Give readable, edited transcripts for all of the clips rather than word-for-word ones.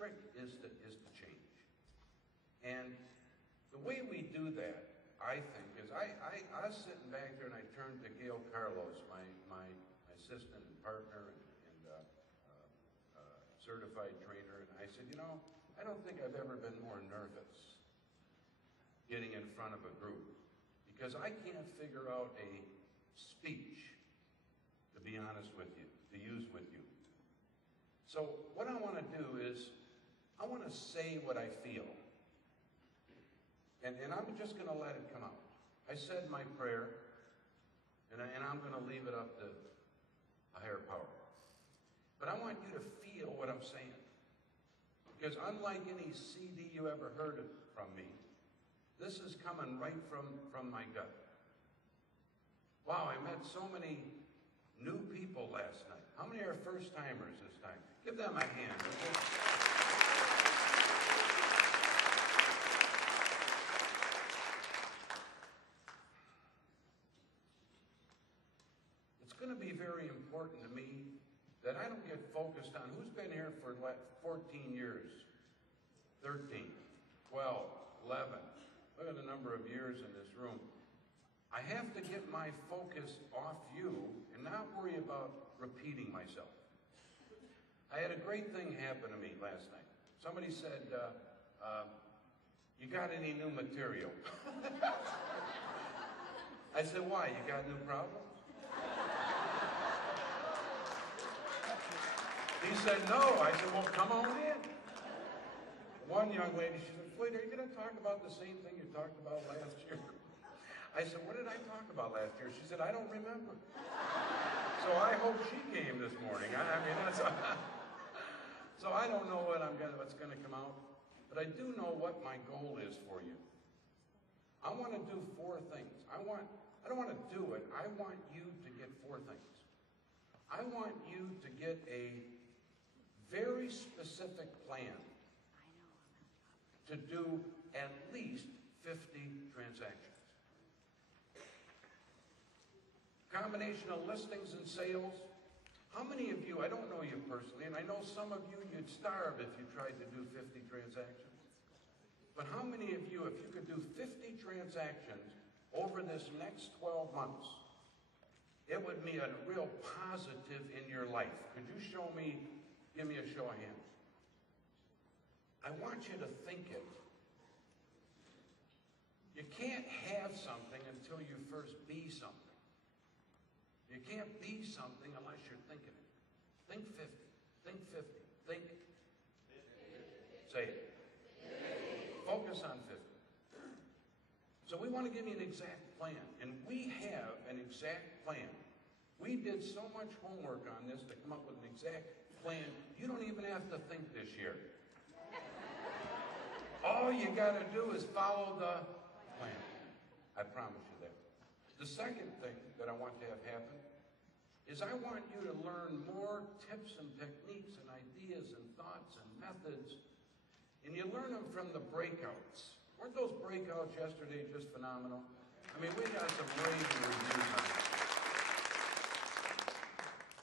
trick is to change. And the way we do that, I think, is I was sitting back there and I turned to Gail Carlos, my assistant and partner and certified trainer, and I said, you know, I don't think I've ever been more nervous getting in front of a group, because I can't figure out a speech, to be honest with you, to use with you. So what I want to do is, I want to say what I feel. And I'm just going to let it come out. I said my prayer, and I'm going to leave it up to a higher power. But I want you to feel what I'm saying. Because unlike any CD you ever heard from me, this is coming right from my gut. Wow, I met so many new people last night. How many are first-timers this time? Give them a hand. It's going to be very important to me that I don't get focused on who's been here for 14 years, 13, 12, 11. Look at the number of years in this room. I have to get my focus off you and not worry about repeating myself. I had a great thing happen to me last night. Somebody said, you got any new material? I said, why? You got new problems? He said, no. I said, well, come on in. One young lady, she said, Floyd, are you going to talk about the same thing you talked about last year? I said, what did I talk about last year? She said, I don't remember. So I hope she came this morning. I mean, that's... So I don't know what's going to come out, but I do know what my goal is for you. I want to do 4 things. I don't want to do it. I want you to get 4 things. I want you to get a very specific plan to do at least 50 transactions. Combination of listings and sales. How many of you, I don't know you personally, and I know some of you, you'd starve if you tried to do 50 transactions. But how many of you, if you could do 50 transactions over this next 12 months, it would be a real positive in your life? Could you give me a show of hands? I want you to think it. You can't have something until you first be something. You can't be something unless you're thinking it. Think 50. Think 50. Think. 50. Say it. 50. Focus on 50. So we want to give you an exact plan, and we have an exact plan. We did so much homework on this to come up with an exact plan. You don't even have to think this year. All you got to do is follow the plan. I promise you that. The second thing that I want to have happen is I want you to learn more tips and techniques and ideas and thoughts and methods, and you learn them from the breakouts. Weren't those breakouts yesterday just phenomenal? I mean, we got some raving reviews on it.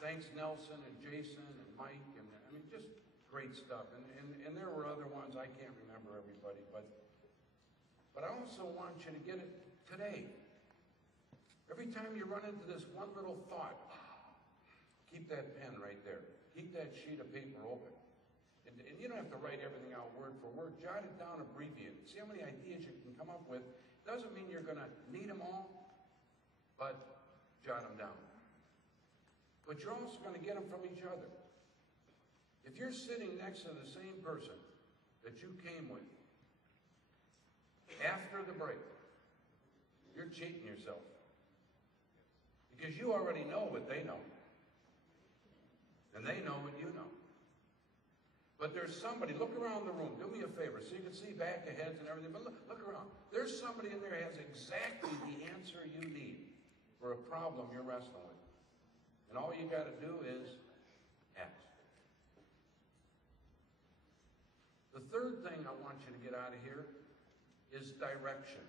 Thanks Nelson and Jason and Mike, and I mean, just great stuff. And there were other ones, I can't remember everybody, but I also want you to get it today. Every time you run into this one little thought, keep that pen right there. Keep that sheet of paper open. And you don't have to write everything out word for word. Jot it down, abbreviate it. See how many ideas you can come up with. Doesn't mean you're going to need them all, but jot them down. But you're also going to get them from each other. If you're sitting next to the same person that you came with after the break, you're cheating yourself. Because you already know what they know. And they know what you know. But there's somebody, look around the room, do me a favor, so you can see back aheads and everything, but look around. There's somebody in there who has exactly the answer you need for a problem you're wrestling with. And all you got to do is ask. The third thing I want you to get out of here is direction.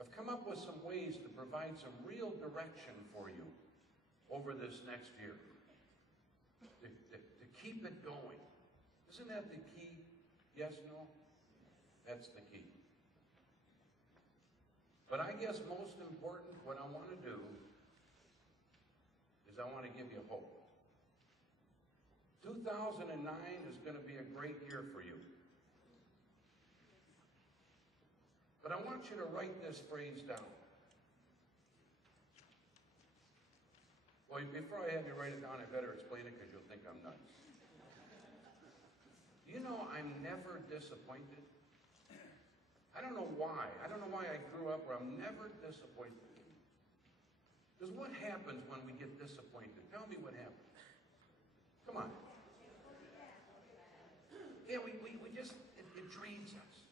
I've come up with some ways to provide some real direction for you over this next year. To keep it going. Isn't that the key? Yes, no? That's the key. But I guess most important, what I want to do is I want to give you hope. 2009 is going to be a great year for you. But I want you to write this phrase down. Well, before I have you write it down, I better explain it because you'll think I'm nuts. You know, I'm never disappointed. I don't know why. I don't know why I grew up where I'm never disappointed. Because what happens when we get disappointed? Tell me what happens. Come on. Yeah, we just, it drains us.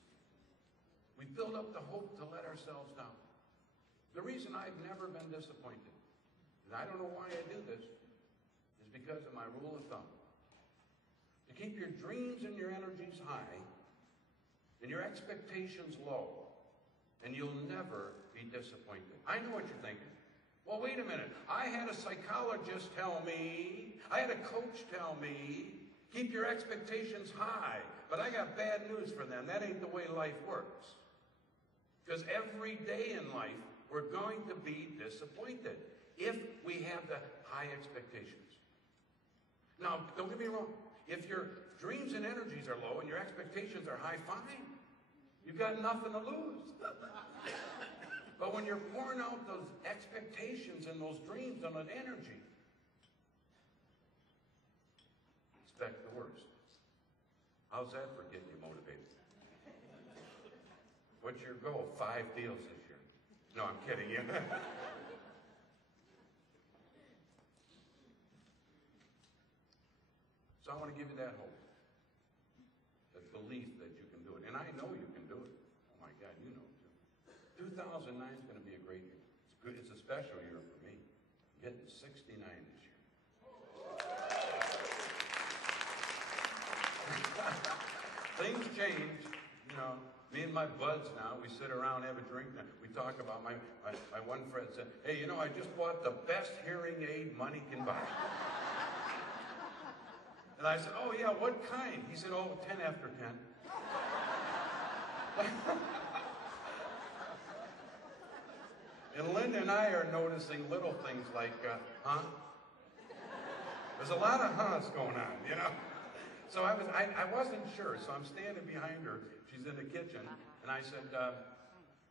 We build up the hope to let ourselves down. The reason I've never been disappointed, and I don't know why I do this, is because of my rule of thumb. To keep your dreams and your energies high, and your expectations low, and you'll never be disappointed. I know what you're thinking. Well, wait a minute. I had a psychologist tell me, I had a coach tell me, keep your expectations high. But I got bad news for them. That ain't the way life works. Because every day in life, we're going to be disappointed if we have the high expectations. Now, don't get me wrong. If your dreams and energies are low and your expectations are high, fine. You've got nothing to lose. But when you're pouring out those expectations and those dreams and that energy, expect the worst. How's that for getting you motivated? What's your goal? 5 deals this year. No, I'm kidding you. So I want to give you that hope, that belief that you can do it. And I know you can do it. Oh my God, you know it too. 2009 is going to be a great year. It's good. It's a special year for me. I'm getting 69 this year. Things change, you know. Me and my buds now, we sit around, have a drink, and we talk about, my one friend said, hey, you know, I just bought the best hearing aid money can buy. And I said, oh yeah, what kind? He said, oh, 10 after 10. And Linda and I are noticing little things like, huh? There's a lot of huhs going on, you know? So I wasn't sure, so I'm standing behind her. She's in the kitchen, and I said,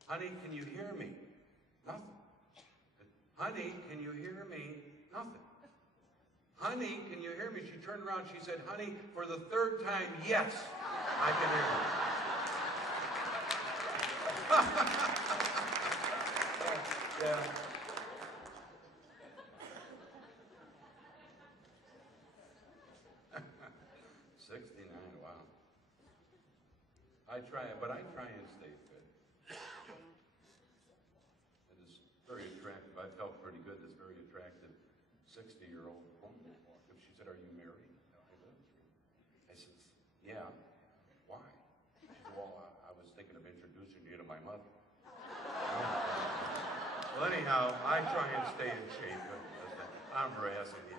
honey, can you hear me? Nothing. Honey, can you hear me? Nothing. Honey, can you hear me? She turned around, she said, honey, for the 3rd time, yes, I can hear you. Yeah. 69, wow. I try and stay fit. It is very attractive. I felt pretty good. This very attractive 60-year-old woman walked up. She said, are you married? I said, yeah. Why? She said, well, I was thinking of introducing you to my mother. Well, anyhow, I try and stay in shape. I'm harassing you.